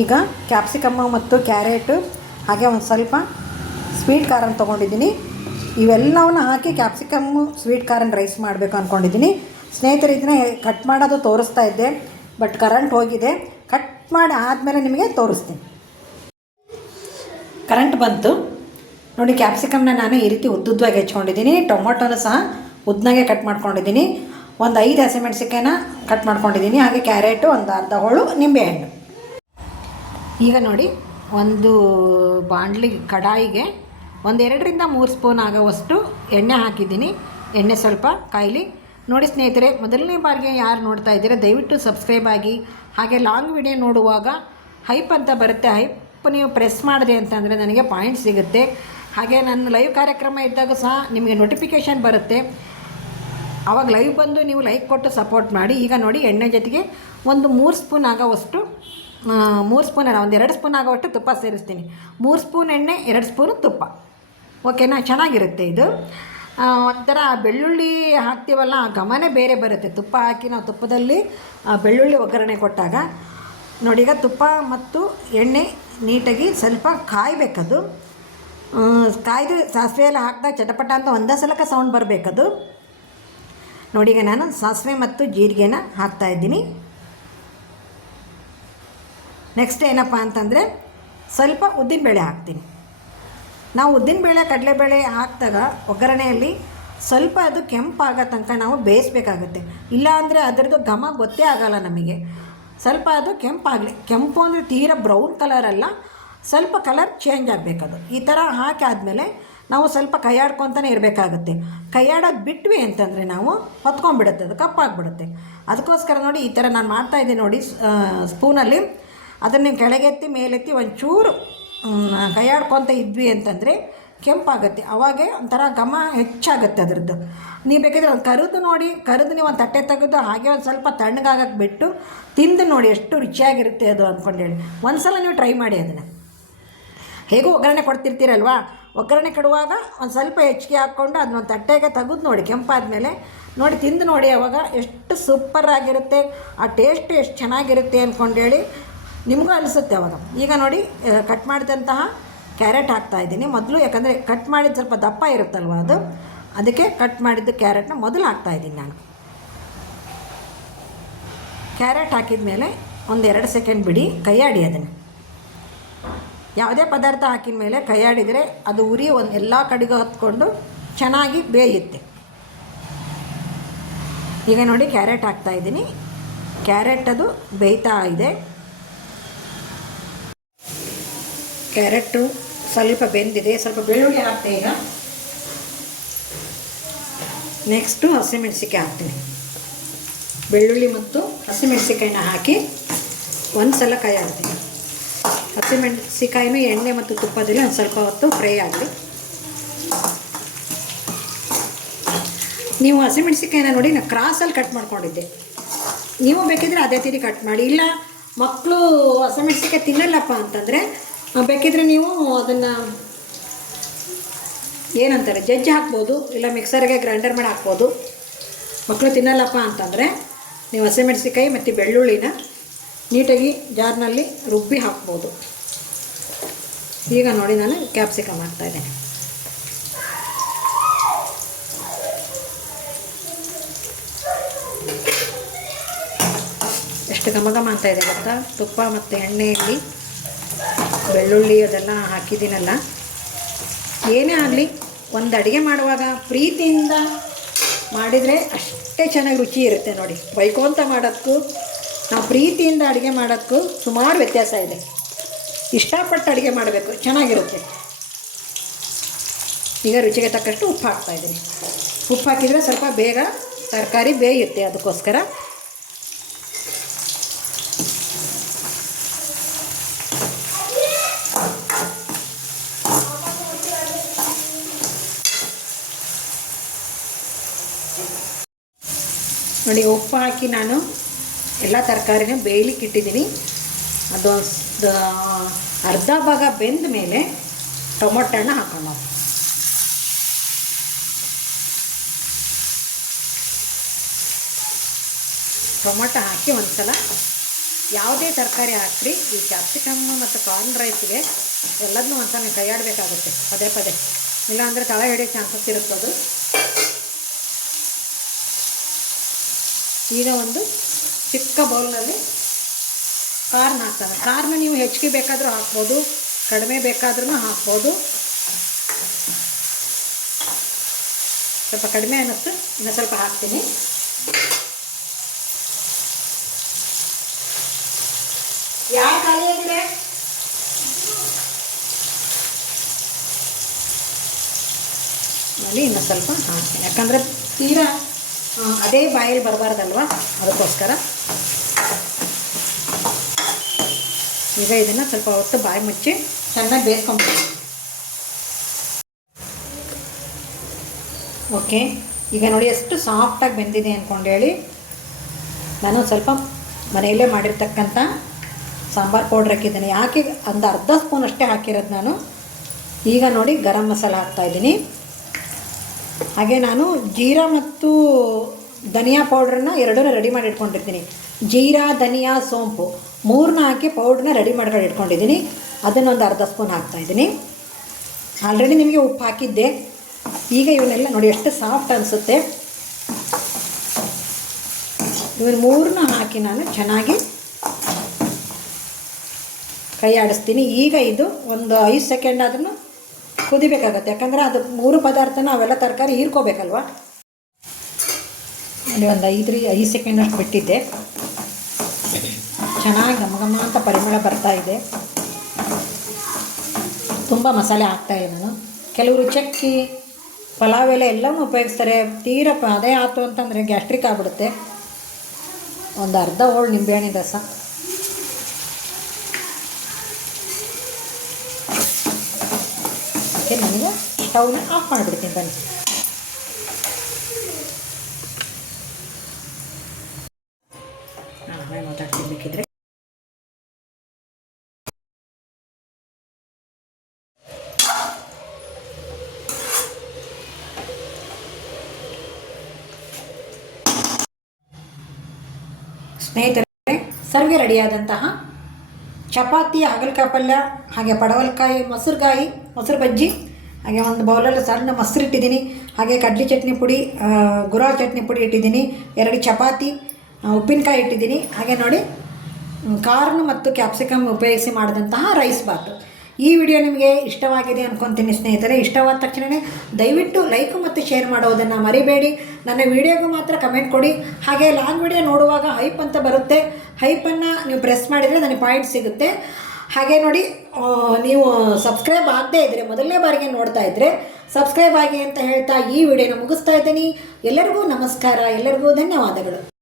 ಈಗ ಕ್ಯಾಪ್ಸಿಕಮ್ಮು ಮತ್ತು ಕ್ಯಾರೆಟು ಹಾಗೆ ಒಂದು ಸ್ವಲ್ಪ ಸ್ವೀಟ್ ಕಾರ್ನ್ ತೊಗೊಂಡಿದ್ದೀನಿ. ಇವೆಲ್ಲವನ್ನು ಹಾಕಿ ಕ್ಯಾಪ್ಸಿಕಮ್ಮು ಸ್ವೀಟ್ ಕಾರ್ನ್ ರೈಸ್ ಮಾಡಬೇಕು ಅಂದ್ಕೊಂಡಿದ್ದೀನಿ. ಸ್ನೇಹಿತರೆ, ಇದನ್ನ ಕಟ್ ಮಾಡೋದು ತೋರಿಸ್ತಾ ಇದ್ದೆ, ಬಟ್ ಕರೆಂಟ್ ಹೋಗಿದೆ. ಕಟ್ ಮಾಡಿ ಆದಮೇಲೆ ನಿಮಗೆ ತೋರಿಸ್ತೀನಿ. ಕರೆಂಟ್ ಬಂತು ನೋಡಿ. ಕ್ಯಾಪ್ಸಿಕಮ್ನ ನಾನು ಈ ರೀತಿ ಉದ್ದುದ್ದವಾಗಿ ಹೆಚ್ಕೊಂಡಿದ್ದೀನಿ. ಟೊಮೊಟೊನ ಸಹ ಉದ್ದನಾಗೆ ಕಟ್ ಮಾಡ್ಕೊಂಡಿದ್ದೀನಿ. ಒಂದು 5 ಹಸಿಮೆಣಸಿಕಾಯಿನ ಕಟ್ ಮಾಡ್ಕೊಂಡಿದ್ದೀನಿ. ಹಾಗೆ ಕ್ಯಾರೆಟು ಒಂದು ಅರ್ಧ ಹೋಳು ನಿಂಬೆಹಣ್ಣು. ಈಗ ನೋಡಿ, ಒಂದು ಬಾಣಲಿ ಕಡಾಯಿಗೆ 2-3 ಸ್ಪೂನ್ ಆಗೋವಷ್ಟು ಎಣ್ಣೆ ಹಾಕಿದ್ದೀನಿ. ಎಣ್ಣೆ ಸ್ವಲ್ಪ ಕಾಯಿಲಿ. ನೋಡಿ ಸ್ನೇಹಿತರೆ, ಮೊದಲನೇ ಬಾರಿಗೆ ಯಾರು ನೋಡ್ತಾ ಇದ್ದೀರಾ ದಯವಿಟ್ಟು ಸಬ್ಸ್ಕ್ರೈಬ್ ಆಗಿ. ಹಾಗೆ ಲಾಂಗ್ ವಿಡಿಯೋ ನೋಡುವಾಗ ಹೈಪ್ ಅಂತ ಬರುತ್ತೆ, ಹೈಪ್ ನೀವು ಪ್ರೆಸ್ ಮಾಡಿದೆ ಅಂತಂದರೆ ನನಗೆ ಪಾಯಿಂಟ್ ಸಿಗುತ್ತೆ. ಹಾಗೆ ನನ್ನ ಲೈವ್ ಕಾರ್ಯಕ್ರಮ ಇದ್ದಾಗ ಸಹ ನಿಮಗೆ ನೋಟಿಫಿಕೇಷನ್ ಬರುತ್ತೆ. ಆವಾಗ ಲೈವ್ ಬಂದು ನೀವು ಲೈಕ್ ಕೊಟ್ಟು ಸಪೋರ್ಟ್ ಮಾಡಿ. ಈಗ ನೋಡಿ, ಎಣ್ಣೆ ಜೊತೆಗೆ ಒಂದು 3 ಸ್ಪೂನ್ ಆಗೋವಷ್ಟು 3 ಸ್ಪೂನ್ ಅಲ್ಲ, 2 ಸ್ಪೂನ್ ಆಗೋವಷ್ಟು ತುಪ್ಪ ಸೇರಿಸ್ತೀನಿ. 3 ಸ್ಪೂನ್ ಎಣ್ಣೆ, 2 ಸ್ಪೂನು ತುಪ್ಪ. ಓಕೆನಾ? ಚೆನ್ನಾಗಿರುತ್ತೆ ಇದು. ಒಂಥರ ಬೆಳ್ಳುಳ್ಳಿ ಹಾಕ್ತೀವಲ್ಲ, ಆ ಘಮನೇ ಬೇರೆ ಬರುತ್ತೆ. ತುಪ್ಪ ಹಾಕಿ ನಾವು ತುಪ್ಪದಲ್ಲಿ ಬೆಳ್ಳುಳ್ಳಿ ಒಗ್ಗರಣೆ ಕೊಟ್ಟಾಗ ನೋಡಿ. ಈಗ ತುಪ್ಪ ಮತ್ತು ಎಣ್ಣೆ ನೀಟಾಗಿ ಸ್ವಲ್ಪ ಕಾಯಬೇಕದು. ಕಾಯ್ದು ಸಾಸಿವೆ ಎಲ್ಲ ಹಾಕಿದಾಗ ಚಟಪಟ ಅಂತ ಒಂದೇ ಸಲಕ್ಕೆ ಸೌಂಡ್ ಬರಬೇಕದು. ನೋಡಿ, ಈಗ ನಾನು ಸಾಸಿವೆ ಮತ್ತು ಜೀರಿಗೆನ ಹಾಕ್ತಾಯಿದ್ದೀನಿ. ನೆಕ್ಸ್ಟ್ ಏನಪ್ಪ ಅಂತಂದರೆ ಸ್ವಲ್ಪ ಉದ್ದಿನಬೇಳೆ ಹಾಕ್ತೀನಿ. ನಾವು ಉದ್ದಿನಬೇಳೆ ಕಡಲೆಬೇಳೆ ಹಾಕಿದಾಗ ಒಗ್ಗರಣೆಯಲ್ಲಿ ಸ್ವಲ್ಪ ಅದು ಕೆಂಪಾಗೋ ತನಕ ನಾವು ಬೇಯಿಸ್ಬೇಕಾಗುತ್ತೆ. ಇಲ್ಲಾಂದರೆ ಅದರದ್ದು ಘಮ ಗೊತ್ತೇ ಆಗೋಲ್ಲ ನಮಗೆ. ಸ್ವಲ್ಪ ಅದು ಕೆಂಪಾಗಲಿ. ಕೆಂಪು ಅಂದರೆ ತೀರ ಬ್ರೌನ್ ಕಲರಲ್ಲ, ಸ್ವಲ್ಪ ಕಲರ್ ಚೇಂಜ್ ಆಗಬೇಕದು. ಈ ಥರ ಹಾಕಿ ಆದಮೇಲೆ ನಾವು ಸ್ವಲ್ಪ ಕೈಯಾಡ್ಕೊತಾನೆ ಇರಬೇಕಾಗುತ್ತೆ. ಕೈಯಾಡೋದು ಬಿಟ್ವಿ ಅಂತಂದರೆ ನಾವು ಹೊತ್ಕೊಂಡ್ಬಿಡುತ್ತೆ, ಅದು ಕಪ್ಪಾಗಿಬಿಡುತ್ತೆ. ಅದಕ್ಕೋಸ್ಕರ ನೋಡಿ, ಈ ಥರ ನಾನು ಮಾಡ್ತಾಯಿದ್ದೀನಿ ನೋಡಿ. ಸ್ಪೂನಲ್ಲಿ ಅದನ್ನು ನೀವು ಕೆಳಗೆತ್ತಿ ಮೇಲೆತ್ತಿ ಒಂಚೂರು ಕೈಯಾಡ್ಕೊತ ಇದ್ವಿ ಅಂತಂದರೆ ಕೆಂಪಾಗುತ್ತೆ. ಅವಾಗೆ ಒಂಥರ ಘಮ ಹೆಚ್ಚಾಗುತ್ತೆ ಅದರದ್ದು. ನೀವು ಬೇಕಿದ್ರೆ ಒಂದು ಕರಿದು ನೋಡಿ, ಕರಿದು ನೀವು ಒಂದು ತಟ್ಟೆ ತೆಗೆದು ಹಾಗೆ ಒಂದು ಸ್ವಲ್ಪ ತಣ್ಣಗಾಗಕ್ಕೆ ಬಿಟ್ಟು ತಿಂದು ನೋಡಿ ಎಷ್ಟು ರುಚಿಯಾಗಿರುತ್ತೆ ಅದು ಅಂದ್ಕೊಂಡೇಳಿ. ಒಂದು ಸಲ ನೀವು ಟ್ರೈ ಮಾಡಿ ಅದನ್ನು. ಹೇಗೂ ಒಗ್ಗರಣೆ ಕೊಡ್ತಿರ್ತೀರಲ್ವ, ಒಗ್ಗರಣೆ ಕೊಡುವಾಗ ಒಂದು ಸ್ವಲ್ಪ ಹೆಚ್ಚಿಗೆ ಹಾಕ್ಕೊಂಡು ಅದನ್ನೊಂದು ತಟ್ಟೆಗೆ ತೆಗೆದು ನೋಡಿ, ಕೆಂಪಾದಮೇಲೆ ನೋಡಿ ತಿಂದು ನೋಡಿ. ಅವಾಗ ಎಷ್ಟು ಸೂಪರಾಗಿರುತ್ತೆ, ಆ ಟೇಸ್ಟ್ ಎಷ್ಟು ಚೆನ್ನಾಗಿರುತ್ತೆ ಅಂದ್ಕೊಂಡೇಳಿ ನಿಮಗೂ ಅನಿಸುತ್ತೆ ಅವಾಗ. ಈಗ ನೋಡಿ, ಕಟ್ ಮಾಡಿದಂತಹ ಕ್ಯಾರೆಟ್ ಹಾಕ್ತಾಯಿದ್ದೀನಿ ಮೊದಲು. ಯಾಕಂದರೆ ಕಟ್ ಮಾಡಿದ ಸ್ವಲ್ಪ ದಪ್ಪ ಇರುತ್ತಲ್ವ ಅದು, ಅದಕ್ಕೆ ಕಟ್ ಮಾಡಿದ್ದು ಕ್ಯಾರೆಟ್ನ ಮೊದಲು ಹಾಕ್ತಾಯಿದ್ದೀನಿ ನಾನು. ಕ್ಯಾರೆಟ್ ಹಾಕಿದ ಮೇಲೆ 1-2 ಸೆಕೆಂಡ್ ಬಿಡಿ, ಕೈಯಾಡಿ ಅದನ್ನು. ಯಾವುದೇ ಪದಾರ್ಥ ಹಾಕಿದ ಮೇಲೆ ಕೈಯಾಡಿದರೆ ಅದು ಉರಿ ಎಲ್ಲ ಕಡೆಗೂ ಹತ್ಕೊಂಡು ಚೆನ್ನಾಗಿ ಬೇಯುತ್ತೆ. ಈಗ ನೋಡಿ, ಕ್ಯಾರೆಟ್ ಹಾಕ್ತಾಯಿದ್ದೀನಿ. ಕ್ಯಾರೆಟ್ ಅದು ಬೇಯ್ತಾ ಇದೆ. ಕ್ಯಾರೆಟು ಸ್ವಲ್ಪ ಬೆಂದಿದೆ. ಸ್ವಲ್ಪ ಬೆಳ್ಳುಳ್ಳಿ ಹಾಕ್ತೆ ಈಗ. ನೆಕ್ಸ್ಟು ಹಸಿಮೆಣಸಿಕಾಯಿ ಹಾಕ್ತೀನಿ. ಬೆಳ್ಳುಳ್ಳಿ ಮತ್ತು ಹಸಿಮೆಣಸಿಕಾಯಿನ ಹಾಕಿ ಒಂದು ಸಲ ಕೈ ಹಾಕ್ತೀನಿ. ಹಸಿಮೆಣಸಿಕಾಯಿನೂ ಎಣ್ಣೆ ಮತ್ತು ತುಪ್ಪದಲ್ಲಿ ಒಂದು ಸ್ವಲ್ಪ ಹೊತ್ತು ಫ್ರೈ ಆಗಲಿ. ನೀವು ಹಸಿಮೆಣಸಿಕಾಯಿನ ನೋಡಿ, ನಾನು ಕ್ರಾಸಲ್ಲಿ ಕಟ್ ಮಾಡ್ಕೊಂಡಿದ್ದೆ. ನೀವು ಬೇಕಿದ್ರೆ ಅದೇ ರೀತಿ ಕಟ್ ಮಾಡಿ. ಇಲ್ಲ ಮಕ್ಕಳು ಹಸಿಮೆಣಸಿಕಾಯಿ ತಿನ್ನಲ್ಲಪ್ಪ ಅಂತಂದರೆ ಬೇಕಿದ್ರೆ ನೀವು ಅದನ್ನು ಏನಂತಾರೆ ಜಜ್ಜಿ ಹಾಕ್ಬೋದು, ಇಲ್ಲ ಮಿಕ್ಸರ್ಗೆ ಗ್ರೈಂಡರ್ ಮಾಡಿ ಹಾಕ್ಬೋದು. ಮಕ್ಕಳು ತಿನ್ನಲ್ಲಪ್ಪ ಅಂತಂದರೆ ನೀವು ಹಸಿಮೆಣಸಿಕಾಯಿ ಮತ್ತು ಬೆಳ್ಳುಳ್ಳಿನ ನೀಟಾಗಿ ಜಾರ್ನಲ್ಲಿ ರುಬ್ಬಿ ಹಾಕ್ಬೋದು. ಈಗ ನೋಡಿ, ನಾನು ಕ್ಯಾಪ್ಸಿಕಮ್ ಹಾಕ್ತಾಯಿದ್ದೇನೆ. ಎಷ್ಟು ಘಮ ಘಮ ಅಂತ ಇದೆ ಗೊತ್ತಾ? ತುಪ್ಪ ಮತ್ತು ಎಣ್ಣೆಯಲ್ಲಿ ಬೆಳ್ಳುಳ್ಳಿ ಅದೆಲ್ಲ ಹಾಕಿದ್ದೀನಲ್ಲ. ಏನೇ ಆಗಲಿ, ಒಂದು ಅಡುಗೆ ಮಾಡುವಾಗ ಪ್ರೀತಿಯಿಂದ ಮಾಡಿದರೆ ಅಷ್ಟೇ ಚೆನ್ನಾಗಿ ರುಚಿ ಇರುತ್ತೆ ನೋಡಿ. ಬೈಕೋಂತ ಮಾಡೋದಕ್ಕೂ ನಾವು ಪ್ರೀತಿಯಿಂದ ಅಡುಗೆ ಮಾಡೋದಕ್ಕೂ ಸುಮಾರು ವ್ಯತ್ಯಾಸ ಇದೆ. ಇಷ್ಟಪಟ್ಟು ಅಡುಗೆ ಮಾಡಬೇಕು, ಚೆನ್ನಾಗಿರುತ್ತೆ. ಈಗ ರುಚಿಗೆ ತಕ್ಕಷ್ಟು ಉಪ್ಪು ಹಾಕ್ತಾಯಿದ್ದೀನಿ. ಉಪ್ಪು ಹಾಕಿದರೆ ಸ್ವಲ್ಪ ಬೇಗ ತರಕಾರಿ ಬೇಯುತ್ತೆ, ಅದಕ್ಕೋಸ್ಕರ. ನೋಡಿ, ಉಪ್ಪು ಹಾಕಿ ನಾನು ಎಲ್ಲ ತರಕಾರಿನ ಬೇಯಲಿಕ್ಕೆ ಇಟ್ಟಿದ್ದೀನಿ. ಅದು ಅರ್ಧ ಭಾಗ ಬೆಂದ ಮೇಲೆ ಟೊಮೊಟೊ ಹಣ್ಣು ಹಾಕೋಣ. ಟೊಮೊಟೊ ಹಾಕಿ ಒಂದು ಸಲ ಯಾವುದೇ ತರಕಾರಿ ಹಾಕ್ರಿ, ಈ ಕ್ಯಾಪ್ಸಿಕಮ್ ಮತ್ತು ಕಾರ್ನ್ ರೈಸ್ಗೆ ಎಲ್ಲದನ್ನೂ ಒಂದ್ಸಲ ಕೈಯಾಡಬೇಕಾಗುತ್ತೆ ಪದೇ ಪದೇ, ಇಲ್ಲಾಂದರೆ ತಳ ಹಿಡಿಯೋ ಚಾನ್ಸಸ್ ಇರುತ್ತದು. ಈಗ ಒಂದು ಚಿಕ್ಕ ಬೌಲ್ನಲ್ಲಿ ಕಾರ್ನ್ ಹಾಕ್ತಾರೆ. ಕಾರ್ನ ನೀವು ಹೆಚ್ಚಿಗೆ ಬೇಕಾದರೂ ಹಾಕ್ಬೋದು, ಕಡಿಮೆ ಬೇಕಾದ್ರೂ ಹಾಕ್ಬೋದು. ಸ್ವಲ್ಪ ಕಡಿಮೆ ಅನ್ನಿಸ್ತು, ಇನ್ನು ಸ್ವಲ್ಪ ಹಾಕ್ತೀನಿ. ಯಾರು ಖಾಲಿಯಾಗಿದೆ? ಅಲ್ಲಿ ಇನ್ನು ಸ್ವಲ್ಪ ಹಾಕ್ತೀನಿ, ಯಾಕಂದರೆ ತೀರಾ ಅದೇ ಬಾಯಲ್ಲಿ ಬರಬಾರ್ದಲ್ವ, ಅದಕ್ಕೋಸ್ಕರ. ಈಗ ಇದನ್ನು ಸ್ವಲ್ಪ ಹೊತ್ತು ಬಾಯಿ ಮುಚ್ಚಿ ಚೆನ್ನಾಗಿ ಬೇಯಿಸ್ಕೊಂಡ್ಬಿಡ್ತೀನಿ. ಓಕೆ, ಈಗ ನೋಡಿ ಎಷ್ಟು ಸಾಫ್ಟಾಗಿ ಬೆಂದಿದೆ ಅಂದ್ಕೊಂಡೇಳಿ ನಾನು ಸ್ವಲ್ಪ ಮನೆಯಲ್ಲೇ ಮಾಡಿರ್ತಕ್ಕಂಥ ಸಾಂಬಾರು ಪೌಡ್ರ್ ಹಾಕಿದ್ದೀನಿ. ಯಾಕೆ ಒಂದು ಅರ್ಧ ಸ್ಪೂನ್ ಅಷ್ಟೇ ಹಾಕಿರೋದು ನಾನು. ಈಗ ನೋಡಿ ಗರಂ ಮಸಾಲ ಹಾಕ್ತಾಯಿದ್ದೀನಿ. ಹಾಗೆ ನಾನು ಜೀರಾ ಮತ್ತು ಧನಿಯಾ ಪೌಡ್ರನ್ನ ಎರಡನ್ನೂ ರೆಡಿ ಮಾಡಿ ಇಟ್ಕೊಂಡಿರ್ತೀನಿ. ಜೀರಾ, ಧನಿಯಾ, ಸೋಂಪು ಮೂರನ್ನ ಹಾಕಿ ಪೌಡ್ರನ್ನ ರೆಡಿ ಮಾಡ್ಕೊಂಡು ಇಟ್ಕೊಂಡಿದ್ದೀನಿ. ಅದನ್ನೊಂದು ಅರ್ಧ ಸ್ಪೂನ್ ಹಾಕ್ತಾಯಿದ್ದೀನಿ. ಆಲ್ರೆಡಿ ನಿಮಗೆ ಉಪ್ಪು ಹಾಕಿದ್ದೆ. ಈಗ ಇವನ್ನೆಲ್ಲ ನೋಡಿ ಎಷ್ಟು ಸಾಫ್ಟ್ ಅನಿಸುತ್ತೆ. ಇವನ್ನ ಮೂರನ್ನ ಹಾಕಿ ನಾನು ಚೆನ್ನಾಗಿ ಕೈ ಆಡಿಸ್ತೀನಿ. ಈಗ ಇದು ಒಂದು 5 ಸೆಕೆಂಡ್ ಆದ್ರೂ ಕುದಿಬೇಕಾಗತ್ತೆ, ಯಾಕಂದರೆ ಅದು 3 ಪದಾರ್ಥನ ಅವೆಲ್ಲ ತರಕಾರಿ ಹೀರ್ಕೋಬೇಕಲ್ವ. ಅಲ್ಲಿ ಒಂದು 5 ಸೆಕೆಂಡ್ ಅಷ್ಟು ಬಿಟ್ಟಿದ್ದೆ. ಚೆನ್ನಾಗಿ ಘಮ ಅಂತ ಪರಿಮಳ ಬರ್ತಾ ಇದೆ. ತುಂಬ ಮಸಾಲೆ ಹಾಕ್ತಾಯಿಲ್ಲ ನಾನು. ಕೆಲವರು ಚಕ್ಕಿ, ಪಲಾವ್ ಎಲೆ ಎಲ್ಲವೂ ಉಪಯೋಗಿಸ್ತಾರೆ. ತೀರ ಅದೇ ಆಯ್ತು ಅಂತಂದರೆ ಗ್ಯಾಸ್ಟ್ರಿಕ್ ಆಗಿಬಿಡುತ್ತೆ. ಒಂದು ಅರ್ಧ ಹೋಳು ನಿಂಬೆಹಣ್ಣಿನ ರಸ. ನನಗೆ ಸ್ಟವ್ನ ಆಫ್ ಮಾಡಿಬಿಡ್ತೀನಿ ಬನ್ನಿ. ಮಾತಾಡ್ತೀನಿ ಬೇಕಿದ್ರೆ. ಸ್ನೇಹಿತರೆ, ಸರ್ಗೆ ರೆಡಿಯಾದಂತಹ ಚಪಾತಿ, ಹಾಗಲಕಾಯಿ ಪಲ್ಯ, ಹಾಗೆ ಪಡವಲಕಾಯಿ, ಮೊಸರು ಬಜ್ಜಿ, ಹಾಗೆ ಒಂದು ಬೌಲಲ್ಲಿ ಸಣ್ಣ ಮೊಸರು ಇಟ್ಟಿದ್ದೀನಿ. ಹಾಗೆ ಕಡ್ಲಿ ಚಟ್ನಿ ಪುಡಿ, ಗುರಾಳ್ ಚಟ್ನಿ ಪುಡಿ ಇಟ್ಟಿದ್ದೀನಿ. 2 ಚಪಾತಿ, ಉಪ್ಪಿನಕಾಯಿ ಇಟ್ಟಿದ್ದೀನಿ. ಹಾಗೆ ನೋಡಿ ಕಾರ್ನ್ ಮತ್ತು ಕ್ಯಾಪ್ಸಿಕಮ್ ಉಪಯೋಗಿಸಿ ಮಾಡಿದಂತಹ ರೈಸ್ ಬಾತು. ಈ ವಿಡಿಯೋ ನಿಮಗೆ ಇಷ್ಟವಾಗಿದೆ ಅಂದ್ಕೊತೀನಿ ಸ್ನೇಹಿತರೆ. ಇಷ್ಟವಾದ ತಕ್ಷಣವೇ ದಯವಿಟ್ಟು ಲೈಕ್ ಮತ್ತು ಶೇರ್ ಮಾಡೋದನ್ನು ಮರಿಬೇಡಿ. ನನ್ನ ವಿಡಿಯೋಗೂ ಮಾತ್ರ ಕಮೆಂಟ್ ಕೊಡಿ. ಹಾಗೆ ಲಾಂಗ್ ವಿಡಿಯೋ ನೋಡುವಾಗ ಹೈಪ್ ಅಂತ ಬರುತ್ತೆ. ಹೈಪನ್ನು ನೀವು ಪ್ರೆಸ್ ಮಾಡಿದರೆ ನನಗೆ ಪಾಯಿಂಟ್ ಸಿಗುತ್ತೆ. ಹಾಗೆ ನೋಡಿ, ನೀವು ಸಬ್ಸ್ಕ್ರೈಬ್ ಆಗದೇ ಇದ್ದರೆ, ಮೊದಲನೇ ಬಾರಿಗೆ ನೋಡ್ತಾ ಇದ್ದರೆ ಸಬ್ಸ್ಕ್ರೈಬ್ ಆಗಿ ಅಂತ ಹೇಳ್ತಾ ಈ ವಿಡಿಯೋನ ಮುಗಿಸ್ತಾ ಇದ್ದೀನಿ. ಎಲ್ಲರಿಗೂ ನಮಸ್ಕಾರ, ಎಲ್ಲರಿಗೂ ಧನ್ಯವಾದಗಳು.